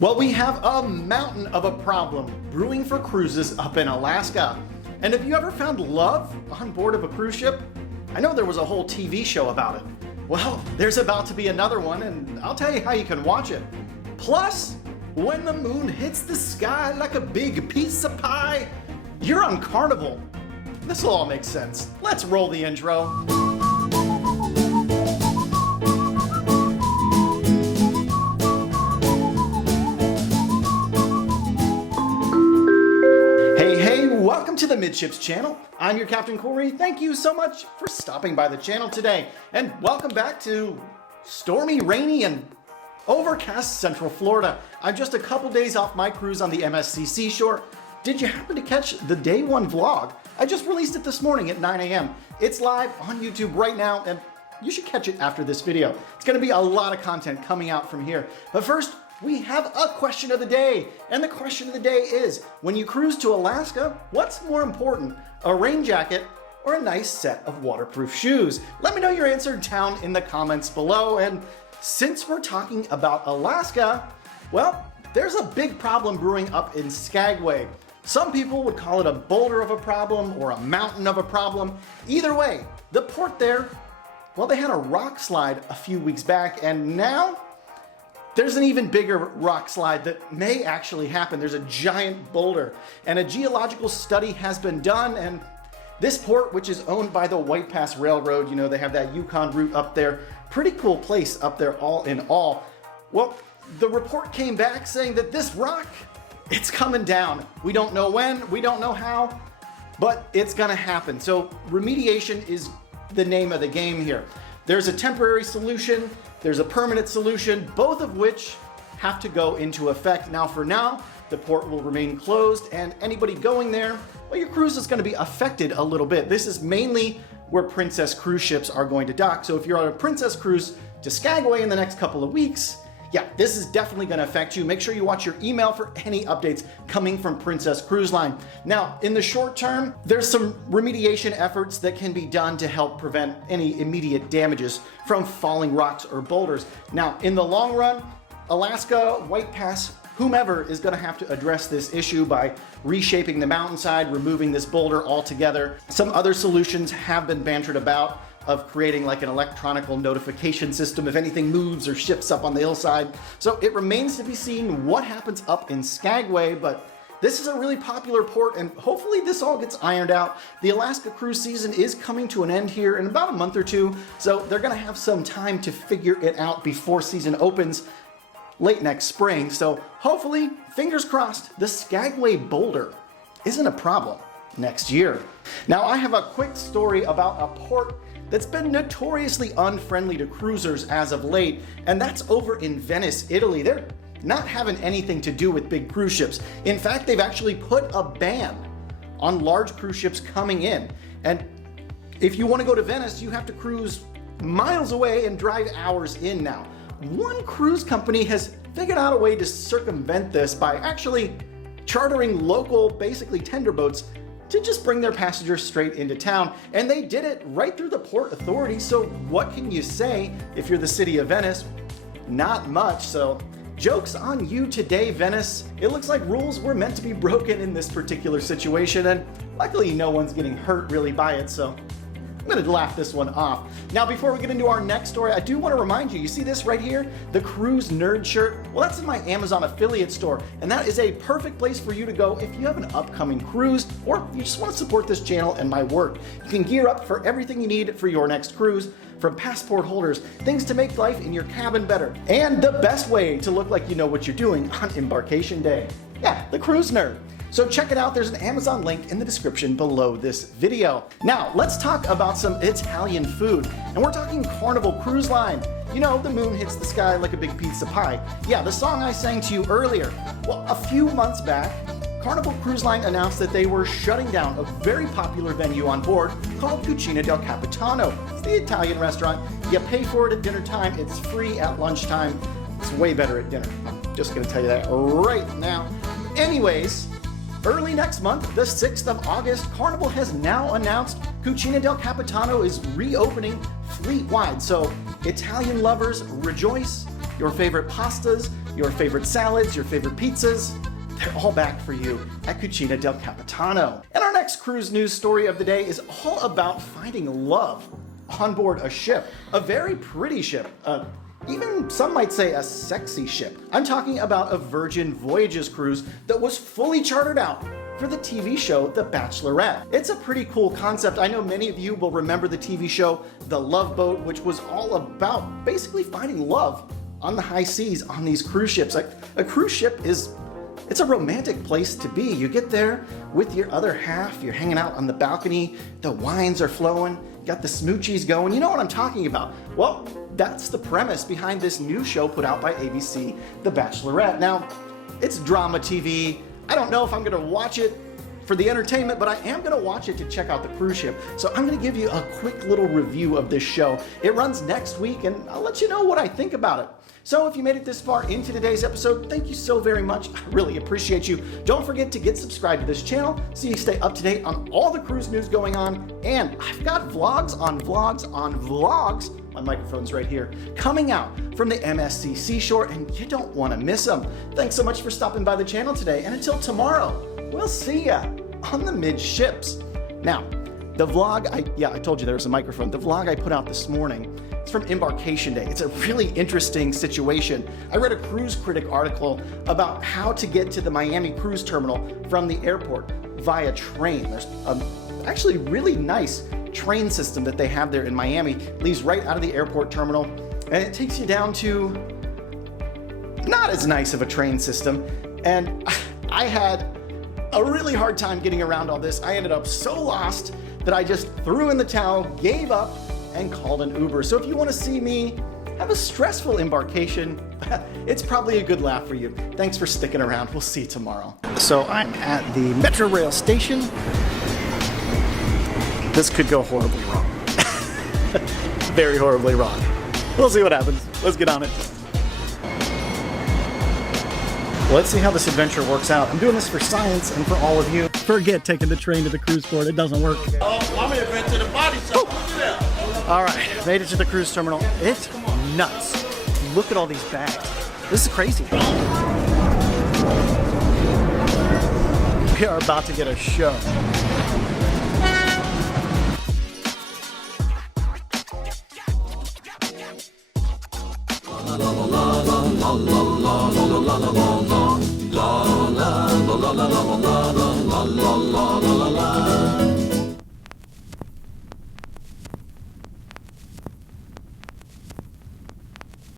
Well, we have a mountain of a problem brewing for cruises up in Alaska. And have you ever found love on board of a cruise ship? I know there was a whole TV show about it. Well, there's about to be another one, and I'll tell you how you can watch it. Plus, when the moon hits the sky like a big piece of pie, you're on Carnival. This will all make sense. Let's roll the intro. Welcome to the Midships channel. I'm your Captain Corey. Thank you so much for stopping by the channel today. And welcome back to stormy, rainy, and overcast Central Florida. I'm just a couple days off my cruise on the MSC Seashore. Did you happen to catch the day one vlog? I just released it this morning at 9 a.m. It's live on YouTube right now, and you should catch it after this video. It's gonna be a lot of content coming out from here. But first, we have a question of the day. And the question of the day is, when you cruise to Alaska, what's more important, a rain jacket or a nice set of waterproof shoes? Let me know your answer down in the comments below. And since we're talking about Alaska, well, there's a big problem brewing up in Skagway. Some people would call it a boulder of a problem or a mountain of a problem. Either way, the port there, well, they had a rock slide a few weeks back, and now there's an even bigger rock slide that may actually happen. There's a giant boulder, and a geological study has been done, and this port, which is owned by the White Pass Railroad, you know, they have that Yukon route up there, pretty cool place up there all in all. Well, the report came back saying that this rock, it's coming down. We don't know when, we don't know how, but it's gonna happen. So remediation is the name of the game here. There's a temporary solution, there's a permanent solution, both of which have to go into effect. Now, for now, the port will remain closed, and anybody going there, well, your cruise is going to be affected a little bit. This is mainly where Princess cruise ships are going to dock. So if you're on a Princess cruise to Skagway in the next couple of weeks, yeah, this is definitely going to affect you. Make sure you watch your email for any updates coming from Princess Cruise Line. Now, in the short term, there's some remediation efforts that can be done to help prevent any immediate damages from falling rocks or boulders. Now, in the long run, Alaska, White Pass, whomever is going to have to address this issue by reshaping the mountainside, removing this boulder altogether. Some other solutions have been bantered about, of creating like an electronical notification system if anything moves or shifts up on the hillside. So it remains to be seen what happens up in Skagway, but this is a really popular port, and hopefully this all gets ironed out. The Alaska cruise season is coming to an end here in about a month or two, so they're gonna have some time to figure it out before season opens late next spring. So hopefully, fingers crossed, the Skagway boulder isn't a problem next year. Now, I have a quick story about a port that's been notoriously unfriendly to cruisers as of late, and that's over in Venice, Italy. They're not having anything to do with big cruise ships. In fact, they've actually put a ban on large cruise ships coming in. And if you want to go to Venice, you have to cruise miles away and drive hours in now. One cruise company has figured out a way to circumvent this by actually chartering local, basically tender boats, to just bring their passengers straight into town. And they did it right through the port authority. So what can you say if you're the city of Venice? Not much. So joke's on you today, Venice. It looks like rules were meant to be broken in this particular situation, and luckily no one's getting hurt really by it. So I'm gonna laugh this one off. Now, before we get into our next story, I do want to remind you, you see this right here? The Cruise Nerd shirt? Well, that's in my Amazon affiliate store, and that is a perfect place for you to go if you have an upcoming cruise, or you just want to support this channel and my work. You can gear up for everything you need for your next cruise, from passport holders, things to make life in your cabin better, and the best way to look like you know what you're doing on embarkation day. Yeah, the Cruise Nerd. So check it out, there's an Amazon link in the description below this video. Now, let's talk about some Italian food, and we're talking Carnival Cruise Line. You know, the moon hits the sky like a big pizza pie. Yeah, the song I sang to you earlier. Well, a few months back, Carnival Cruise Line announced that they were shutting down a very popular venue on board called Cucina Del Capitano. It's the Italian restaurant. You pay for it at dinner time, it's free at lunchtime. It's way better at dinner. I'm just gonna tell you that right now. Anyways, early next month, the 6th of August, Carnival has now announced Cucina Del Capitano is reopening fleet-wide. So Italian lovers, rejoice. Your favorite pastas, your favorite salads, your favorite pizzas, they're all back for you at Cucina Del Capitano. And our next cruise news story of the day is all about finding love on board a ship, a very pretty ship, even some might say a sexy ship. I'm talking about a Virgin Voyages cruise that was fully chartered out for the TV show The Bachelorette. It's a pretty cool concept. I know many of you will remember the TV show The Love Boat, which was all about basically finding love on the high seas on these cruise ships. Like, a cruise ship it's a romantic place to be. You get there with your other half, you're hanging out on the balcony, the wines are flowing, got the smoochies going. You know what I'm talking about. Well, that's the premise behind this new show put out by ABC, The Bachelorette. Now, it's drama TV. I don't know if I'm gonna watch it for the entertainment, but I am gonna watch it to check out the cruise ship. So I'm gonna give you a quick little review of this show. It runs next week, and I'll let you know what I think about it. So if you made it this far into today's episode, thank you so very much. I really appreciate you. Don't forget to get subscribed to this channel so you stay up to date on all the cruise news going on. And I've got vlogs on vlogs on vlogs, my microphone's right here, coming out from the MSC Seashore, and you don't want to miss them. Thanks so much for stopping by the channel today, and until tomorrow, we'll see ya on the Midships. Now, the vlog, I told you there was a microphone. The vlog I put out this morning, it's from Embarkation Day. It's a really interesting situation. I read a cruise critic article about how to get to the Miami cruise terminal from the airport via train. There's actually really nice train system that they have there in Miami. It leaves right out of the airport terminal, and it takes you down to not as nice of a train system. And I had a really hard time getting around all this. I ended up so lost that I just threw in the towel, gave up, and called an Uber. So if you want to see me have a stressful embarkation, it's probably a good laugh for you. Thanks for sticking around. We'll see you tomorrow. So I'm at the Metro Rail station. This could go horribly wrong. Very horribly wrong. We'll see what happens. Let's get on it. Let's see how this adventure works out. I'm doing this for science and for all of you. Forget taking the train to the cruise port. It doesn't work. Oh, I'm gonna advance to the body shop. Look at that. All right, made it to the cruise terminal. It's nuts. Look at all these bags. This is crazy. We are about to get a show. La la la la la la la la la la la la la la la.